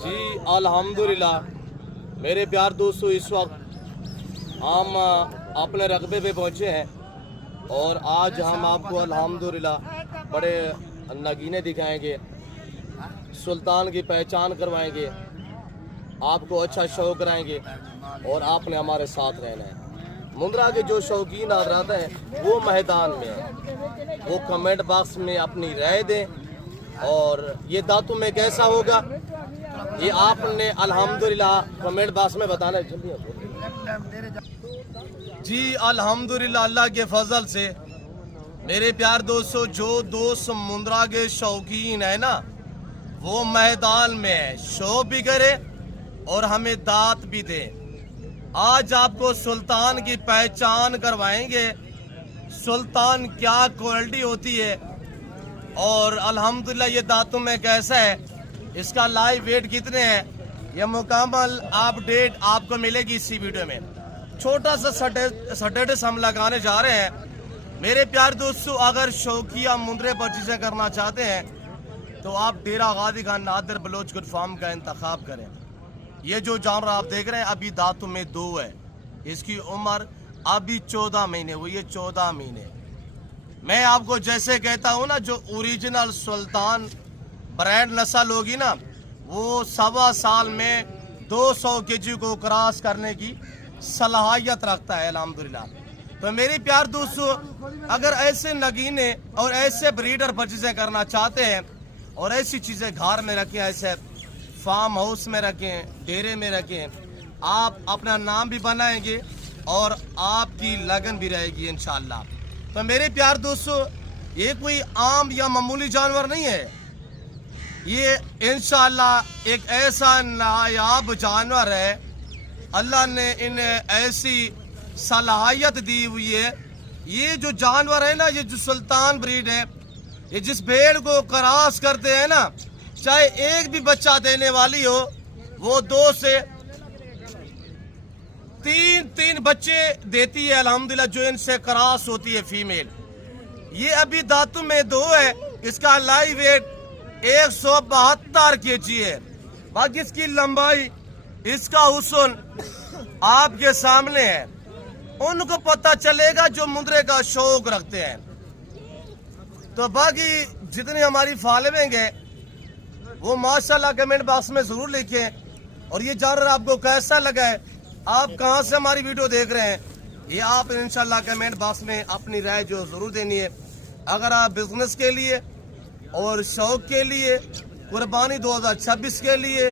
जी अल्हम्दुलिल्लाह मेरे प्यार दोस्तों, इस वक्त हम अपने रकबे पे पहुँचे हैं और आज हम आपको अल्हम्दुलिल्लाह बड़े नगीने दिखाएंगे, सुल्तान की पहचान करवाएंगे, आपको अच्छा शौक कराएंगे और आपने हमारे साथ रहना है। मुंद्रा के जो शौकीन हज़रात हैं वो मैदान में हैं, वो कमेंट बॉक्स में अपनी राय दें और ये दातु में कैसा होगा ये आपने अल्हम्दुलिल्लाह कमेंट बॉक्स में बताना है। जी अल्हम्दुलिल्लाह अल्लाह के फजल से मेरे प्यार दोस्तों, जो दोस्त मुंद्रा के शौकीन है ना वो मैदान में है, शो भी करे और हमें दात भी दे। आज आपको सुल्तान की पहचान करवाएंगे, सुल्तान क्या क्वालिटी होती है और अल्हम्दुलिल्लाह ये दांतों में कैसा है, इसका लाइव वेट कितने हैं, ये मुकम्मल अपडेट आपको मिलेगी इसी वीडियो में। छोटा सा स्टेटस हम लगाने जा रहे हैं। मेरे प्यार दोस्तों, अगर शौकिया मुंद्रे पर चीज़ें करना चाहते हैं तो आप डेरा गाजी खान नादिर बलोच गुड फार्म का इंतखाब करें। ये जो जानवर आप देख रहे हैं अभी दांतों में 2 है, इसकी उम्र अभी 14 महीने हुई है, 14 महीने। मैं आपको जैसे कहता हूँ ना, जो ओरिजिनल सुल्तान ब्रांड नस्ल होगी ना वो 1.25 साल में 200 केजी को क्रॉस करने की सलाहियत रखता है अल्हम्दुलिल्लाह। तो मेरे प्यार दोस्तों, अगर ऐसे नगीने और ऐसे ब्रीडर पर चीज़ें करना चाहते हैं और ऐसी चीज़ें घर में रखें, ऐसे फार्म हाउस में रखें, डेरे में रखें, आप अपना नाम भी बनाएंगे और आपकी लगन भी रहेगी इंशाल्लाह। तो मेरे प्यार दोस्तों, ये कोई आम या मामूली जानवर नहीं है, ये इंशाल्लाह एक ऐसा नायाब जानवर है। अल्लाह ने इन्हें ऐसी सलाहियत दी हुई है। ये जो जानवर है ना, ये जो सुल्तान ब्रीड है, ये जिस भेड़ को क्रॉस करते हैं ना, चाहे एक भी बच्चा देने वाली हो, वो 2 से 3 बच्चे देती है अल्हम्दुलिल्लाह, जो इनसे क्रॉस होती है फीमेल। ये अभी दांतों में 2 है, इसका लाइव वेट 172 केजी है। बाकी इसकी लंबाई, इसका हुस्न आपके सामने है। उनको पता चलेगा जो मुंद्रे का शौक रखते हैं। तो बाकी जितनी हमारी फॉलोइंग है वो माशाल्लाह कमेंट बॉक्स में जरूर लिखें। और ये जानवर आपको कैसा लगा है, आप कहां से हमारी वीडियो देख रहे हैं, ये आप इंशाल्लाह कमेंट बॉक्स में अपनी राय जो जरूर देनी है। अगर आप बिजनेस के लिए और शौक के लिए, कुर्बानी 2026 के लिए